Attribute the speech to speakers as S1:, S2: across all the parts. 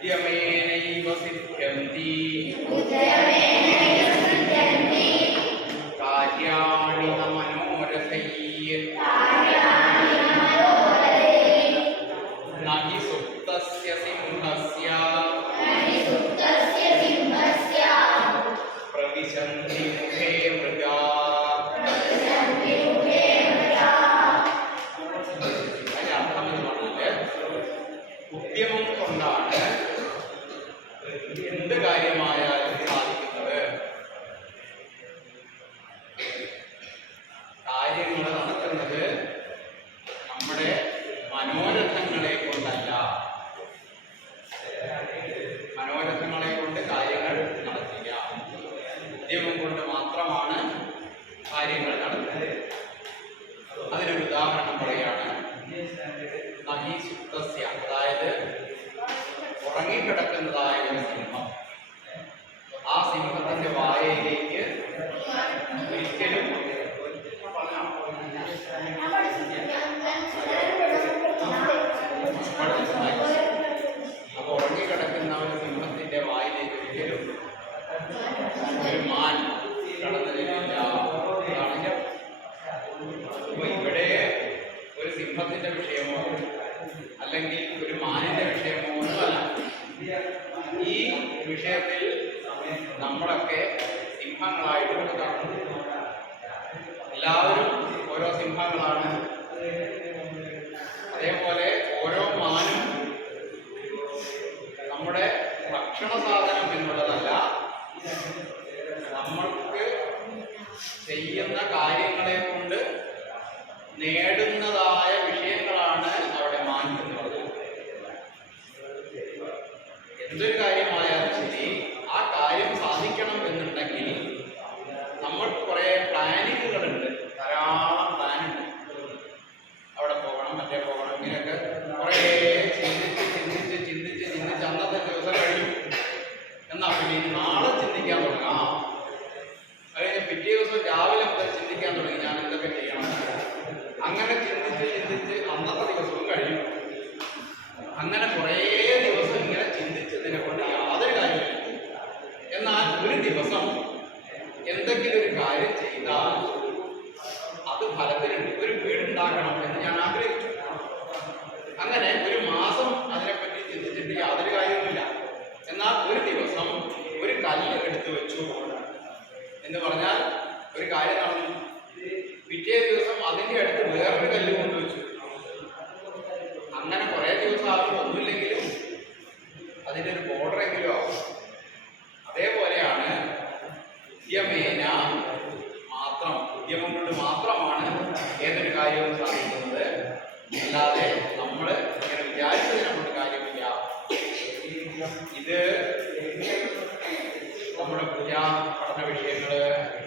S1: ഉദ്യമേനൈവ സിദ്ധ്യന്തി कार्याणि न मनोरथैः न हि सुप्तस्य सिंहस्य प्रविशन्ति मुखे मृगा അതിന്റെ അർത്ഥം എന്ന് പറഞ്ഞാല് ഉദ്യമം കൊണ്ടാണ് എന്ത് ഉറങ്ങിക്കിടക്കുന്നതായ ഒരു സിംഹം. ആ സിംഹത്തിന്റെ വായയിലേക്ക് ഒരിക്കലും അപ്പൊ ഉറങ്ങിക്കിടക്കുന്ന ഒരു സിംഹത്തിന്റെ വായിലേക്ക് ഒരിക്കലും ഒരു മാൻ കടന്നതില്ല അതാണ് അപ്പൊ ഇവിടെ ഒരു സിംഹത്തിന്റെ വിഷയമോ അല്ലെങ്കിൽ ഒരു മാനിന്റെ വിഷയമോ ഒന്നുമല്ല ഈ വിഷയത്തിൽ നമ്മളൊക്കെ സിംഹങ്ങളായിട്ട് കൊടുക്കണം എല്ലാവരും ഓരോ സിംഹങ്ങളാണ്. അതേപോലെ ഓരോ മാനും നമ്മുടെ ഭക്ഷണ സാധനം എന്നുള്ളതല്ല നമ്മൾക്ക് ചെയ്യുന്ന കാര്യങ്ങളെ കൊണ്ട് നേടുന്നതായ വിഷയങ്ങളാണ് അവിടെ മാനിക്കുന്നത് എന്തൊരു കാര്യമായാലും അങ്ങനെ കുറേ ദിവസം ഇങ്ങനെ ചിന്തിച്ചതിനെ കൊണ്ട് യാതൊരു കാര്യമില്ല എന്നാൽ ഒരു ദിവസം എന്തെങ്കിലും ഒരു കാര്യം ചെയ്താൽ അത് ഫലത്തിനുണ്ട് ഒരു വീടുണ്ടാക്കണം എന്ന് ഞാൻ ആഗ്രഹിച്ചു. അങ്ങനെ ഒരു മാസം അതിനെപ്പറ്റി ചിന്തിച്ചിട്ട് യാതൊരു കാര്യവുമില്ല. എന്നാൽ ഒരു ദിവസം ഒരു കല്ല് എടുത്തു വെച്ചു എന്ന് പറഞ്ഞാൽ ഒരു കാര്യം നടന്നു. പിറ്റേ ദിവസം അതിന്റെ അടുത്ത് വേറൊരു കല്ല് മാത്രം ഉദ്യമം കൊണ്ട് മാത്രമാണ് ഏതൊരു കാര്യവും സാധിക്കുന്നത്. അല്ലാതെ നമ്മൾ ഇങ്ങനെ വിചാരിച്ചതിനെ കൊണ്ട് കാര്യമില്ല. ഇത് നമ്മുടെ പൂജ പഠന വിഷയങ്ങൾ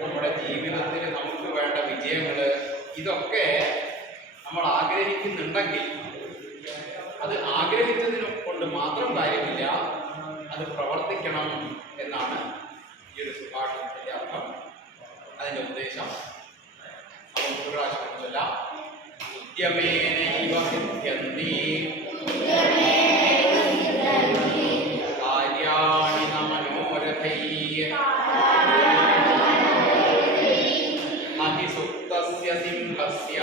S1: നമ്മുടെ ജീവിതത്തിൽ നമുക്ക് വേണ്ട വിജയങ്ങൾ ഇതൊക്കെ നമ്മൾ ആഗ്രഹിക്കുന്നുണ്ടെങ്കിൽ അത് ആഗ്രഹിച്ചതിനെ കൊണ്ട് മാത്രം കാര്യമില്ല. അത് പ്രവർത്തിക്കണം എന്നാണ് ഈ ഒരു സുഭാഷണത്തിന്റെ അർത്ഥം അതിന്റെ ഉപദേശം നമുക്ക് ഒരു പ്രാവശ്യം ചൊല്ലാം ഉദ്യമേന യുവസിദ്ധ്യന്തീ कार्याणि न मनोरथैः अतिसुप्तस्य सिंहस्य